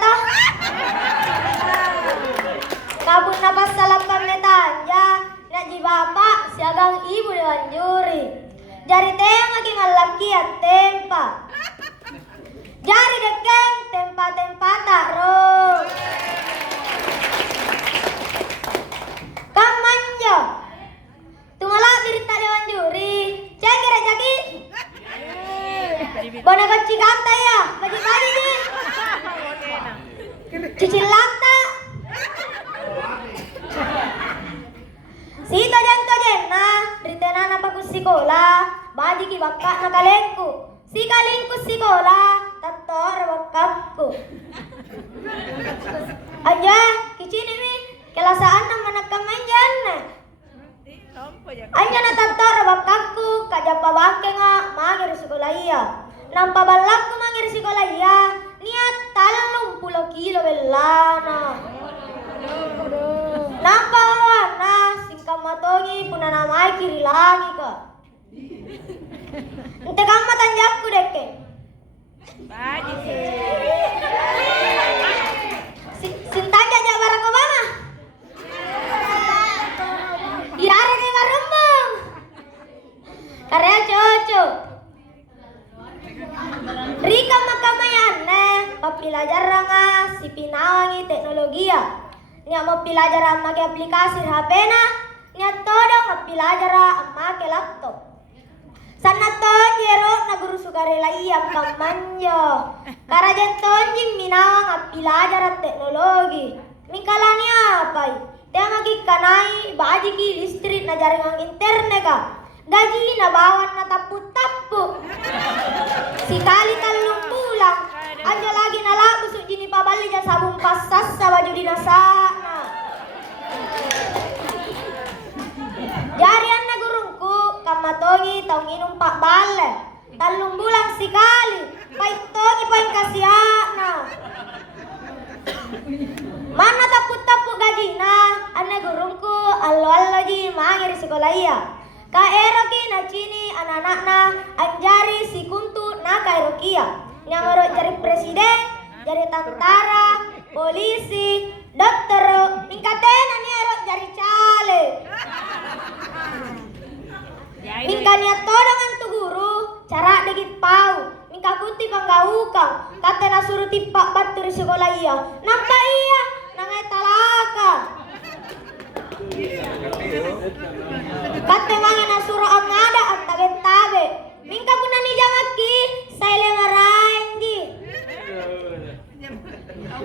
toh. Kabun napas salah pametanja, nak ji bapak siagang ibu dewan juri. Jari teng lagi ngalaki ya tempa. Jari dekeng tempa taruh. Kamanjo. Tungala cerita dewan juri. Cek kira jaki. Bona kecil kata ya, bagi-bagi di. Cicil lata. Sito jena, ritena na bagus sekolah, baji ki bakak na kalengku. Si kalengku sekolah, tator bakakku. Aja, kicini mi, kelasaan na manakam manjan na. Anya na tator bakakku, kajapa bake nga, mangir sekolah iya. Nampa balakku mangir sekolah iya, niat 30 kilo belana. Nampa wana, singkam matongi puna namai kiri lagi ka. Ente kamma tanjakku deke. Sintanja aja Barack Obama. Irare ke ngarembang. Karya coco. Rika makamayane, papilajaran nga si pinawangi teknologi ya. Nya mau pelajaran make aplikasi HP na, nya todong pelajaran make laptop. Sana ton jero na guru sukarela iya kamanjo. Karajan tonjing minawang pelajaran teknologi. Mingkalani apa? Dia magi kanai baji ki listrik na jaringan internet ka. Gaji na bawan na tapu-tapu. Sikali talung pulang. Aja lagi nala busuk jini pabali ja sabung pasas sa baju dinasana. Jarian na gurungku kamatongi tau nginum pak bale. Talung bulan sikali. Paitongi paing kasiana. Mana tapu-tapu gajina? Ane gurungku allo-allo ji mangir sekolah iya. Ka eroki na cini anak-anakna anjari si kuntu na ka erokia. Nyangoro jari presiden, jari tentara, polisi, dokter, mingkatena ni erok jari cale. Mingkania todongan tu guru, cara degit pau, mingka kuti panggauka, katena suruh tipak batur sekolah iya. Nampak iya, nangai talaka. Kate mangana suruh angada antabe-tabe. Mingka puna ni jamaki, saya lemaranji.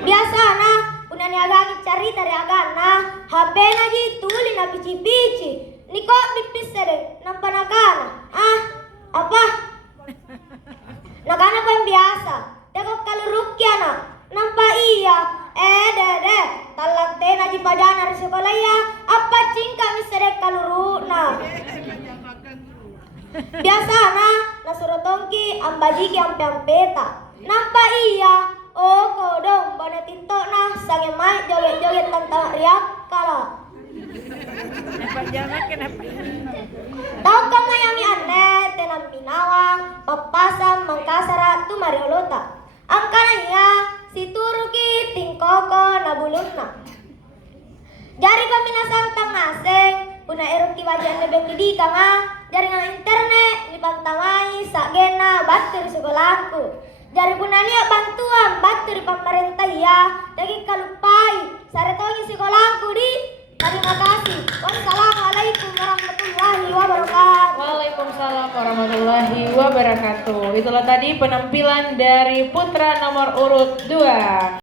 Biasa na, puna ni agagi cari dari agana, HP na ji tuli na pici-pici. Niko bipis sere, nampak nakana. Ah, apa? Nakana pun biasa. Teko kalurukya na, nampak iya. Dede, talak tena ji pajana di sekolah ya. Apa cingka misere kaluruna. Biasa na suruh tongki ambaji ki ampe-ampeta. Nampak iya. Oh kodong bana tinto na sange mai joget-joget tantang riak kala. Tau ka mayami ane tenang minawang papasam mangkasara tu mariolota. Angkananya si turuki tingkoko nabulunna. Jari kami nasantang naseng puna eruki wajan lebeng didika nga jaringan internet di pantamai sakgena batur sekolahku. Jari puna lihat bantuan batur pemerintah ya. Dagi kalupai saretongi sekolahku di. Terima kasih. Wassalamualaikum warahmatullahi wabarakatuh. Waalaikumsalam warahmatullahi wabarakatuh. Itulah tadi penampilan dari putra nomor urut 2.